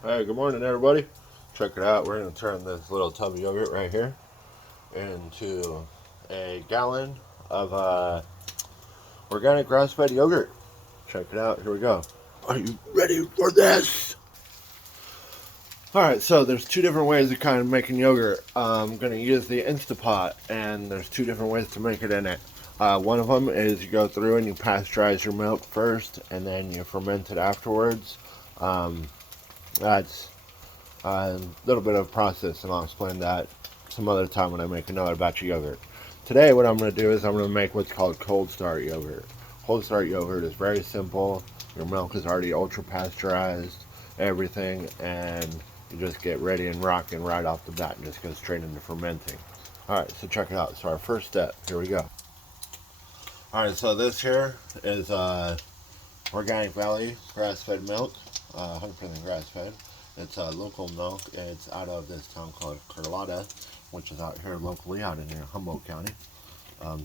Hey, good morning, everybody. Check it out. We're going to turn this little tub of yogurt right here into a gallon of organic grass-fed yogurt. Check it out. Here we go. Are you ready for this? All right, so there's two different ways of kind of making yogurt. I'm going to use the Instapot, and there's two different ways to make it in it. One of them is you go through and you pasteurize your milk first, and then you ferment it afterwards. That's a little bit of a process, and I'll explain that some other time when I make another batch of yogurt. Today, what I'm going to do is I'm going to make what's called cold start yogurt. Cold start yogurt is very simple. Your milk is already ultra pasteurized, everything, and you just get ready and rocking right off the bat and just go straight into fermenting. Alright, so check it out. So our first step, here we go. Alright, so this here is Organic Valley grass-fed milk, 100% grass-fed. It's local milk. It's out of this town called Carlotta, which is out here locally, out in Humboldt County.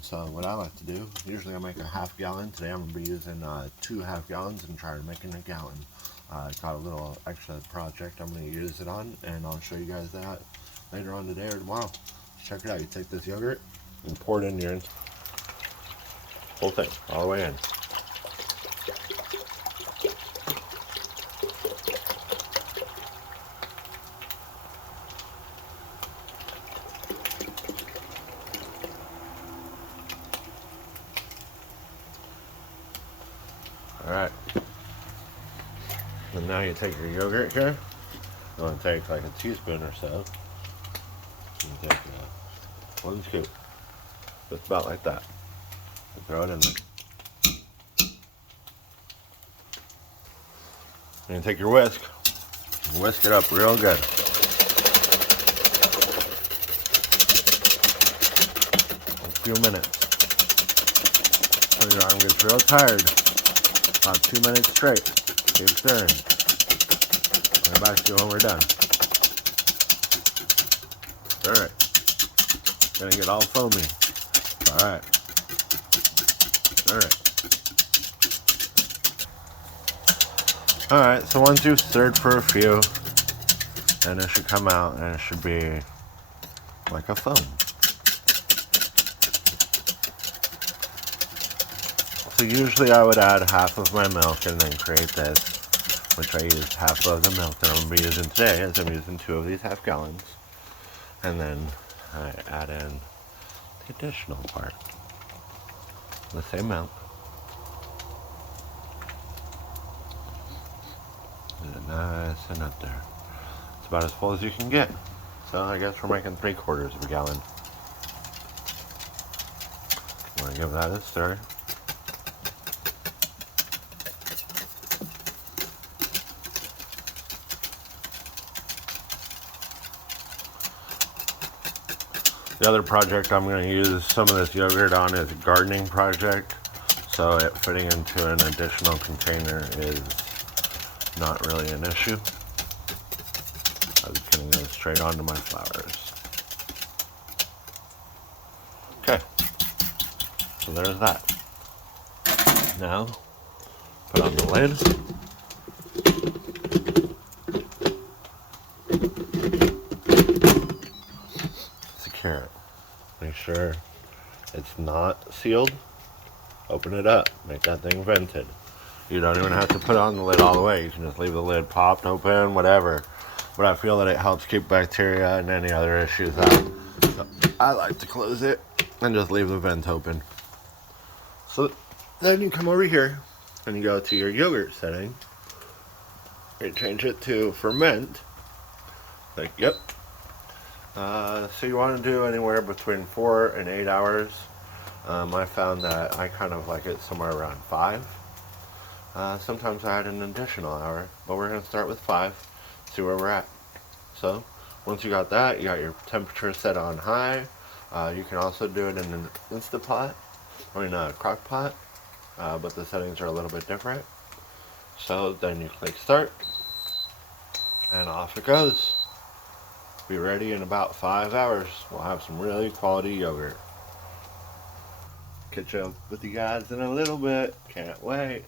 So what I like to do, usually I make a half gallon. Today I'm going to be using 2 half gallons and try to make a gallon. Got a little extra project I'm going to use it on, and I'll show you guys that later on today or tomorrow. Check it out. You take this yogurt and pour it in your whole thing, all the way in. Alright, and now you take your yogurt here. You want to take like a teaspoon or so. You take 1 scoop, just about like that, and throw it in there. And you take your whisk, and whisk it up real good. A few minutes. So your arm gets real tired. About 2 minutes straight. Keep stirring. We're back to when we're done. Stir it. Gonna get all foamy. Alright. Stir it. Alright, so once you've stirred for a few, then it should come out and it should be like a foam. So usually I would add half of my milk and then create this, which I used half of the milk that I'm going to be using today, as I'm using 2 of these half gallons. And then I add in the additional part, the same milk. Get it nice and up there. It's about as full as you can get. So I guess we're making 3/4 of a gallon. I'm going to give that a stir. The other project I'm going to use some of this yogurt on is a gardening project, so it fitting into an additional container is not really an issue. I'm just going to go straight onto my flowers. Okay, so there's that. Now, put on the lid. Secure it. Make sure it's not sealed. Open it up. Make that thing vented. You don't even have to put on the lid all the way. You can just leave the lid popped open, whatever. But I feel that it helps keep bacteria and any other issues out. So I like to close it and just leave the vent open. So then you come over here and you go to your yogurt setting. You change it to ferment. Like, yep. So you want to do anywhere between 4 and 8 hours. I found that I kind of like it somewhere around 5. Sometimes I add an additional hour, but we're going to start with 5, see where we're at. So once you got that, you got your temperature set on high. You can also do it in an Instapot, a crock pot, but the settings are a little bit different. So then you click start, and off it goes. Be ready in about 5 hours. We'll have some really quality yogurt. Catch up with you guys in a little bit. Can't wait.